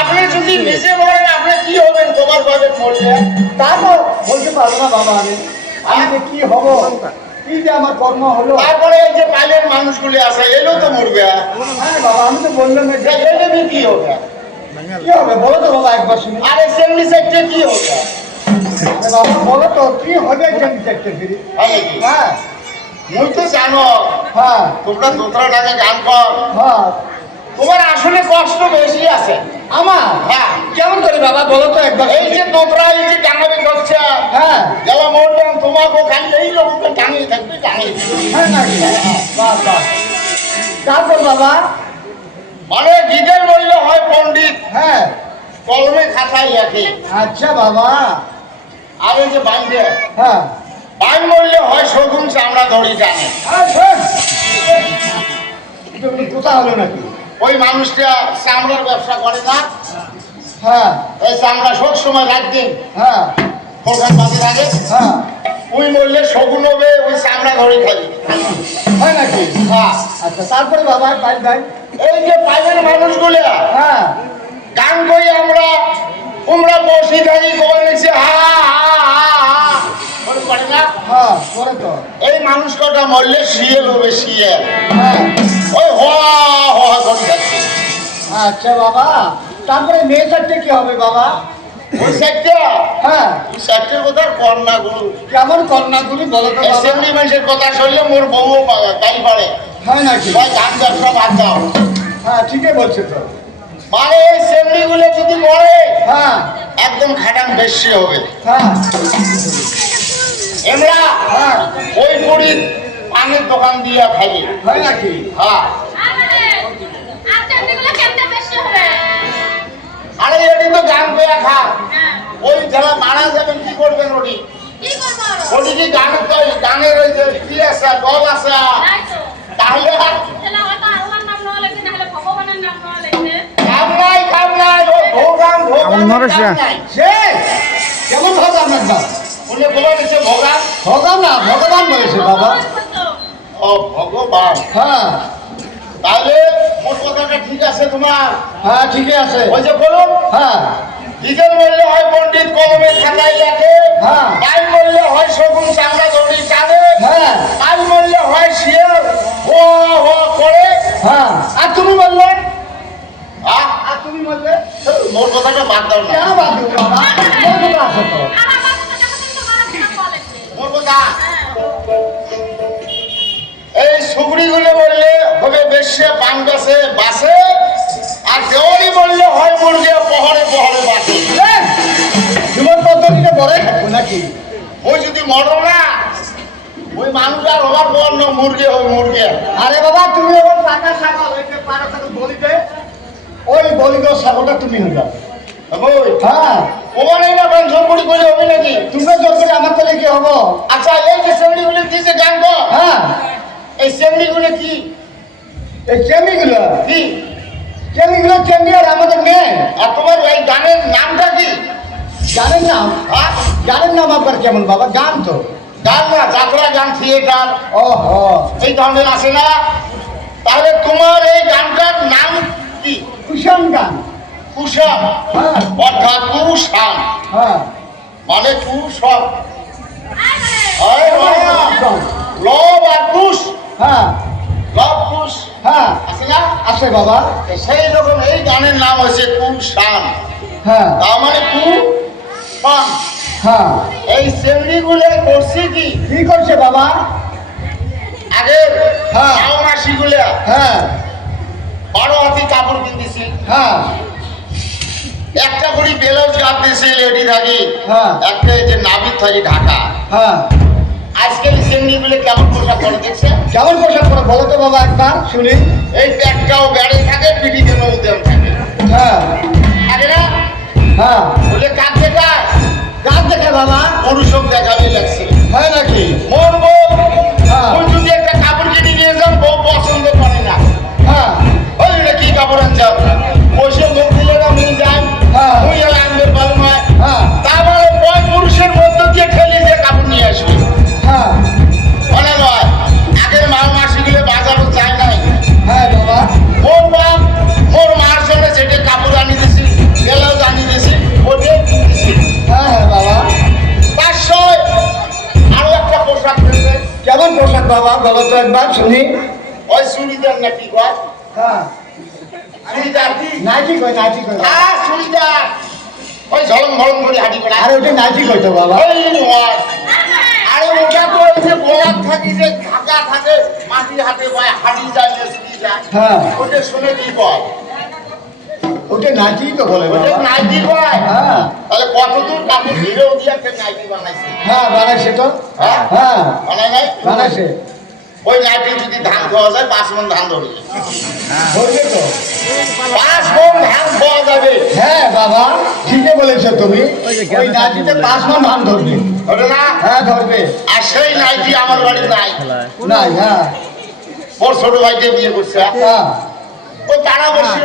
আপনি যদি নিজে বলেন আপনি কি হবেন তোমার ভাবে মরলে তা তো বলতে পারবো না বাবা। আমি যে কি হব, কি যে আমার কর্ম হলো। তারপরে এই যে বাইরের মানুষগুলি আছে এলো তো মরবে। হ্যাঁ বাবা, আমি তো বললাম এলে কি হবে? কি হবে বলো তো বাবা একবার শুনি। আর এসএমবলি সেক্টর কি হবে? বাবা বলো তো কি হবে এসএমবলি সেক্টর ফিরি? হ্যাঁ মুই তো জানো হ্যাঁ তোমরা দোতরা টাকা গান কর, হ্যাঁ। তোমার আসলে কষ্ট বেশি আছে। আমার হ্যাঁ কেমন করে বাবা বলো তো একবার। এই যে দোতরা এই যে টাঙাবি করছে, হ্যাঁ যারা মরবেন তোমাকে খালি এই রকম টাঙিয়ে থাকবে টাঙিয়ে থাকবে। হ্যাঁ নাকি? বাহ বাহ। তারপর বাবা মানে গীতের বললে হয় পণ্ডিত, হ্যাঁ কলমে খাতায় রাখে। আচ্ছা বাবা। আর এই যে বাইরে হ্যাঁ বাইন বললে হয় শগুন চামড়া ধরি টানে। কোথা হলো নাকি? ওই মানুষটা চামড়ার ব্যবসা করে না, হ্যাঁ এই চামড়া সব সময় রাত দিন হ্যাঁ প্রধান বাকি থাকে। হ্যাঁ ওই বললে শগুন হবে, ওই চামড়া ধরে খাবি। হয় নাকি? হ্যাঁ আচ্ছা তারপরে বাবা ভাই ভাই। এই যে বাইরের মানুষগুলো হ্যাঁ গান করি আমরা বসে থাকি কবে দেখছি হা হা হা হা করে করে না। হ্যাঁ করে তো। এই মানুষ কটা মরলে শিয়েল হবে শিয়েল, হ্যাঁ ওই হওয়া হওয়া করে যাচ্ছে। আচ্ছা বাবা তারপরে মেয়ে চারটে কি হবে বাবা? ওই সাইডটা হ্যাঁ ওই সাইডটার কথা কন্যাগুলো কেমন কন্যাগুলি বলো তো বাবা? অ্যাসেম্বলি মানুষের কথা শুনলে মোর বউ তাই পারে। হয় নাকি? ভাই গান ব্যবসা বাদ দাও। হ্যাঁ ঠিকই বলছে তো। মানে এই সেমনি গুলো যদি মরে হ্যাঁ একদম খাটাং বেশি হবে। হ্যাঁ আমরা হ্যাঁ ওই পরি পানের দোকান দিয়ে খাই। হয় নাকি? হ্যাঁ আরে এটি তো গান করে খা। ওই যারা মারা যাবেন কি করবেন ওটি? ওটি কি গানের তো গানের ওই যে কি আছে দল আছে, তাহলে কাম নাই ও ভোগান নাই। সে কেমন ভগবান একদম? উনি বলে দিচ্ছে ভোগান। ভগবান না ভগবান বলেছে বাবা। ও ভগবান। হ্যাঁ তাহলে মোট কথাটা ঠিক আছে তোমার? হ্যাঁ ঠিকই আছে। ওই যে বলুন হ্যাঁ বিকেল বললে হয় পণ্ডিত কলমে খাতায় লেখে, হ্যাঁ। বাইর বললে হয় শগুন চামড়া দড়ি টানে, হ্যাঁ আল বললে হয় শিয়াল হো হো করে। হ্যাঁ আর তুমি বললে? আহ, আর তুমি বললে? মোর কথাটা বাদ দাও না। কেন বাদ দেবো বাবা? মোর কথা আছে তো। মোর কথা এই সুগড়িগুলো বললে হবে বেশে পান গাছে বাসে, আর দেওয়ালি বললে হয় মুরগে পহরে পহরে বাসে। জীবন পদ্ধতিতে বড় থাকবো নাকি? ওই যদি মরো না ওই মানুষ আর হবার পর না মুরগে হয় মুরগে। আরে বাবা তুমি এখন টাকা ছাগল ওই যে পারো ছাগল বলিতে, ওই বলিত ছাগলটা তুমি হয়ে যাবে। ওই হ্যাঁ ওখানে না পেনশন করি করে হবে নাকি? তুমি জোর করে আমার তাহলে কি হবো? আচ্ছা এই যে সেমনিগুলো দিয়েছে গান তো, হ্যাঁ এই সেমনিগুলো কি এই চেমিগুলো কি চেমিগুলো চেমি আর আমাদের মেয়ে। আর তোমার এই গানের নামটা কি? গানের নাম? হ্যাঁ গানের নাম আপনার কেমন বাবা? গান তো। গান না যাত্রা গান থিয়েটার ওহো এই ধরনের আছে না? তাহলে তোমার এই গানটার নাম কি? কুশন গান। কুষাণ হ্যাঁ অর্থাৎ কুষাণ হ্যাঁ মানে কুষক। লব আর কুশ, হ্যাঁ লব কুশ হ্যাঁ আছে না? আছে বাবা। সেই রকম এই গানের নাম হয়েছে কুষাণ। হ্যাঁ তার মানে কুষাণ। হ্যাঁ এই সেমনিগুলো করছে কি কি করছে বাবা? আগে হ্যাঁ। মাসিগুলা হ্যাঁ 12 হাতি কাপড় কিনতেছি, হ্যাঁ একটা করে ব্লাউজ কাটতেছি লেডি থাকি, হ্যাঁ। একটা এই যে নাবিক থাকি ঢাকা। হ্যাঁ আজকাল সেমনিগুলো কেমন পোশাক করে দেখছেন? কেমন পোশাক পরে বলো তো বাবা একবার শুনি। এই প্যাকটাও বেড়ে থাকে, পিঠিতে নৌদেম থাকে। হ্যাঁ আগে না হ্যাঁ বলে কাজ দেখায় গাছ দেখে বাবা। পুরুষক দেখাবে লাগছে। হয় নাকি? মোর বউ হ্যাঁ। ওই যদি একটা কাপড় কিনে নিয়ে যান বউ পছন্দ করে না। হ্যাঁ ওই এটা কি কাপড় আনছ বসে মুখ দিলে না মুখ যায়, হ্যাঁ। মুই আর আনবে ভালো নয়। হ্যাঁ তারপরে বয় পুরুষের মধ্য দিয়ে ঠেলে যে কাপড় নিয়ে আসবে হ্যাঁ মনে নয়। আগের মাসিগুলো বাজারও যায় নাই, ওই চুড়িদার না কি কয় হ্যাঁ চুড়িদার কি নাইটি কই চুড়িদার ওই ঝলম ঝলম করে হাঁটি করে আর ওটা নাইটি কই তো বাবা ওই হয় আরে ওটা তো ওই যে গোলাপ থাকি যে ঢাকা থাকে মাটির হাতে পায় হাঁটি যায় চুড়ি যায় হ্যাঁ ওটা শুনে কি কয় ওটা নাইটি তো বলে ওটা বাবা নাইটি কয় হ্যাঁ তাহলে কতদূর কাপড় হিরেও দিয়ে একটা নাইটি বানাইছে হ্যাঁ বানাইছে তো হ্যাঁ হ্যাঁ বানাই নাই বানাইছে ওই নাইটি যদি ধান খাওয়া যায় 5 মণ ধান ধরবে বলবে তো 5 মণ ধান খাওয়া যাবে হ্যাঁ বাবা ঠিকই বলেছো তুমি ওই নাইটিতে 5 মণ ধান ধরবে ধরে না হ্যাঁ ধরবে আর সেই নাইটি আমার বাড়ি নাই নাই হ্যাঁ ওর ছোট ভাইকে বিয়ে করছে হ্যাঁ ও তারা বসে